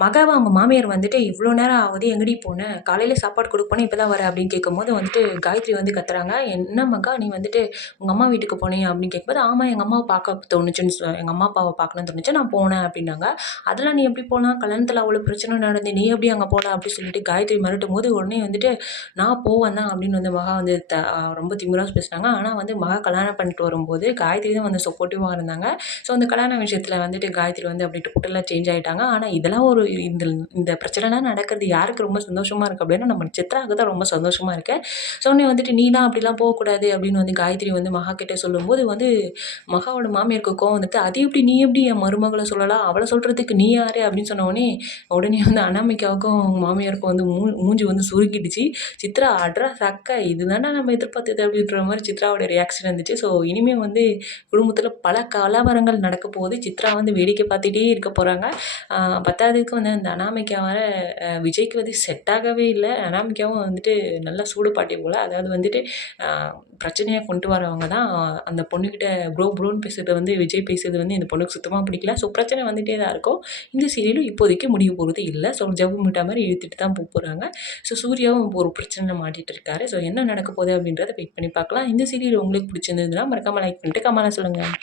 மகாவை அவங்க மாமியார் வந்துட்டு இவ்வளோ நேரம் ஆகுது எங்கடி போன? காலையில் சாப்பாடு கொடுக்க இப்போ தான் வர அப்படின்னு கேட்கும்போது வந்துட்டு காயத்ரி வந்து கத்துறாங்க. என்ன மகா நீ வந்துட்டு உங்கள் அம்மா வீட்டுக்கு போனேன் அப்படின்னு கேட்கும்போது ஆமாம் எங்கள் அம்மாவை பார்க்க தோணுச்சுன்னு சொ எங்கள் அம்மா அப்பாவை பார்க்கணும்னு தோணுச்சு நான் போனேன் அப்படின்னாங்க. அதெல்லாம் நீ எப்படி போகலாம் கல்யாணத்தில் அவ்வளோ பிரச்சனை நடந்து நீ எப்படி அங்கே போகலாம் அப்படின்னு சொல்லிட்டு காயத்ரி மிரட்டும் போது உடனே வந்துட்டு நான் போவேன் தான் அப்படின்னு வந்து மகா வந்து த ரொம்ப திமுறாக பேசினாங்க. ஆனால் வந்து மகா கல்யாணம் பண்ணிட்டு வரும்போது காயத்ரி தான் வந்து சப்போர்ட்டிவாக இருந்தாங்க. ஸோ அந்த கல்யாண விஷயத்தில் வந்துட்டு காயத்ரி வந்து அப்படி டோட்டலாக சேஞ்ச் ஆகிட்டாங்க ஆனால் இதெல்லாம் ஒரு இந்த இந்த பிரச்சனைலாம் நடக்கிறது யாருக்கு ரொம்ப சந்தோஷமாக இருக்குது அப்படின்னா நம்ம சித்ராவுக்கு தான் ரொம்ப சந்தோஷமாக இருக்கேன். ஸோ உடனே வந்துட்டு நீலாம் அப்படிலாம் போகக்கூடாது அப்படின்னு வந்து காயத்ரி வந்து மகா கிட்டே சொல்லும்போது வந்து மகாவோட மாமியாருக்கு கோவம் வந்துட்டு அது எப்படி நீ எப்படி என் மருமகளை சொல்லலாம் அவளை சொல்கிறதுக்கு நீ யார்? அப்படின்னு சொன்னோடனே உடனே வந்து அனாமிக்காவுக்கும் மாமியாருக்கும் வந்து மூ மூஞ்சி வந்து சுருக்கிடுச்சு சித்ரா அட்ரா சக்க இதுதானே நம்ம எதிர்பார்த்தது அப்படின்ற மாதிரி சித்ராவோட ரியாக்ஷன் இருந்துச்சு ஸோ இனிமேல் வந்து குடும்பத்தில் பல கலவரங்கள் நடக்க போகுது. சித்ரா வந்து வேடிக்கை பார்த்துட்டே இருக்க போகிறாங்க பத்தாவதுக்கு வந்து அந்த அனாமிகா வர விஜய்க்கு வந்து செட் ஆகவே இல்லை. அனாமிகாவும் வந்துட்டு நல்லா சூடு பாட்டி போல். அதாவது வந்துட்டு பிரச்சனையாக கொண்டு வரவங்க தான். அந்த பொண்ணுக்கிட்ட ப்ரோ ப்ரோன்னு பேசுகிறது வந்து விஜய் பேசுகிறது வந்து இந்த பொண்ணுக்கு சுத்தமாக பிடிக்கல. ஸோ பிரச்சனை வந்துகிட்டே தான் இருக்கும். இந்த சீரியலும் இப்போதைக்கு முடிய போகிறது இல்லை. ஸோ ஜவ்வு முட்டா மாதிரி இழுத்துட்டு தான் போக போகிறாங்க ஸோ சூர்யாவும் இப்போ ஒரு பிரச்சனை மாட்டிகிட்டு இருக்காரு. ஸோ என்ன நடக்க போகுது அப்படின்றத வெயிட் பண்ணி பார்க்கலாம். இந்த சீரியல் உங்களுக்கு பிடிச்சிருந்ததுன்னா மறக்காமல் லைக் பண்ணிட்டு கமெண்ட்ல சொல்லுங்கள்